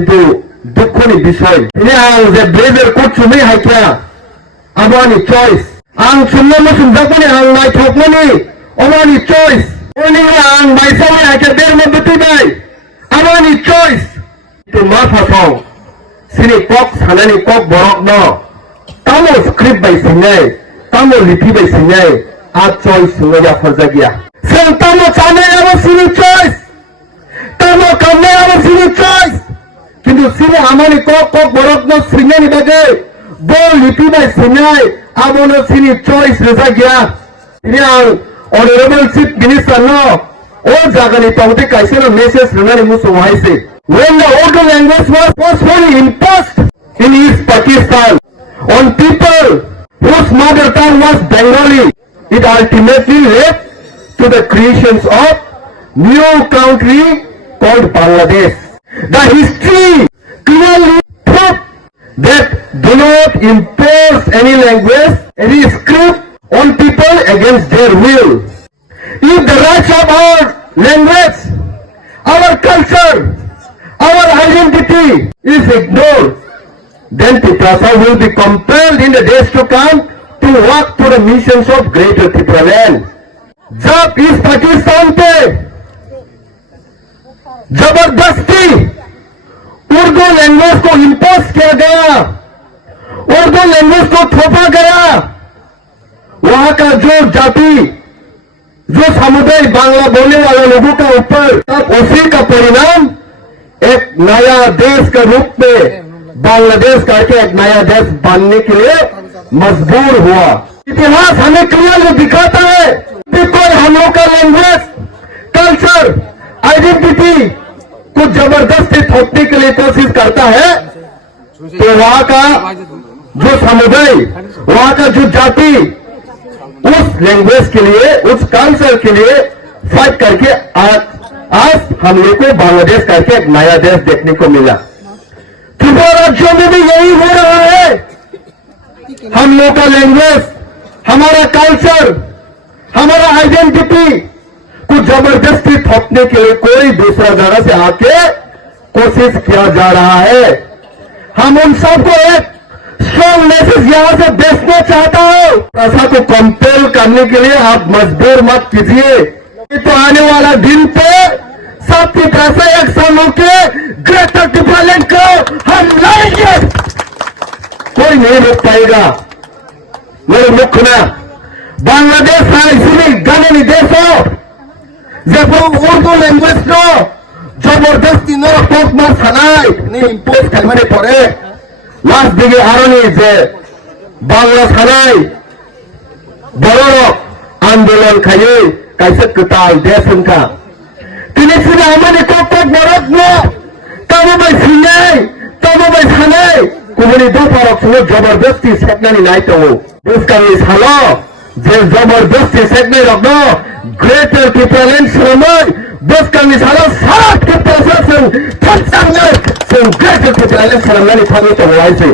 किंतु दुखनि विषय ini ang je blazer coat chumi haikya amani choice ang chumna mo sumjakmani ang nai thokmani amani choice oni ang maisami haikya der mo butibai amani choice to ma phasong sini kok sanani kok borok no tamo script bai sinai tamo lipi bai sinai a choice ngoya phajagya sen tamo chane abo sini choice tamo kamne abo sini choice কিন্তু সিনে আমানি cock বরক ন সিঙ্গানি বাগে বল লিপি by Sinai আমনো Sini choice Reza গিয়া তিনি আর honourable chief minister ন ও জাগানি পাউতে কাইসের মেসেজ রেনানি মুসো হাইছে when the Urdu language was forcefully imposed in East Pakistan on people whose mother tongue was Bengali, it ultimately led to the creations of new country called Bangladesh. The history clearly proved that do not impose any language, any script on people against their will. If the rights of our language, our culture, our identity is ignored, then Tiprasa will be compelled in the days to come to work to the missions of Greater Tipraland. जब इस पाकिस्तान पे जबरदस्ती Urdu language को impose किया गया, Urdu language को थोपा गया, वहां का जो जाति, जो समुदाय बांग्ला बोलने वाले लोगों के ऊपर तब उसी का परिणाम एक नया देश के रूप में बांग्लादेश करके एक नया देश बनने के लिए मजबूर हुआ। इतिहास हमें क्लियरली दिखाता है कि कोई हम लोग का लैंग्वेज, कल्चर, आइडेंटिटी को जबरदस्ती थोपने के लिए कोशिश करता है तो वहां का जो समुदाय, वहां का जो जाति उस लैंग्वेज के लिए, उस कल्चर के लिए फाइट करके आज हम लोग को बांग्लादेश करके एक नया देश देखने को मिला। त्रिपुरा राज्यों में भी यही हो रहा है। हम लोग का लैंग्वेज, हमारा कल्चर, हमारा आइडेंटिटी को जबरदस्ती थोपने के लिए कोई दूसरा जगह से आके कोशिश किया जा रहा है। हम उन सबको एक स्ट्रॉन्ग मैसेज यहां से भेजना चाहता हूं। ऐसा को कंपेल करने के लिए आप मजबूर मत कीजिए। तो आने वाला दिन पे सबकी पैसे एक साथ होके ग्रेटर टिप्रालैंड को हम लाएंगे, कोई नहीं रोक पाएगा। मेरे मुख्य ना बांग्लादेश है इसलिए गणनी देश हो जब उर्दू लैंग्वेज को जबरदस्ती न पोक मार सानाय नहीं इम्पोज खालामनानै पड़े लास्ट दिगे आरोनि जे बांग्ला सानाय बर' आंदोलन खायो कैसे कताल देश उनका তিনি শুধু আমাদের কক বরক ন তবে ভাই সিনাই তবে ভাই সানাই কুমনি দো পারক সুনো জবরদস্তি সেকনানি নাই তো দেশকানি সালো যে জবরদস্তি সেকনাই রকনো গ্রেটার টিপ্রালैंड শ্রমই দেশকানি সালো সাত के प्रशासन ठट्टांगै जों ग्रेटर टिप्रालैंड श्रमनानि थाङो तो वाइसे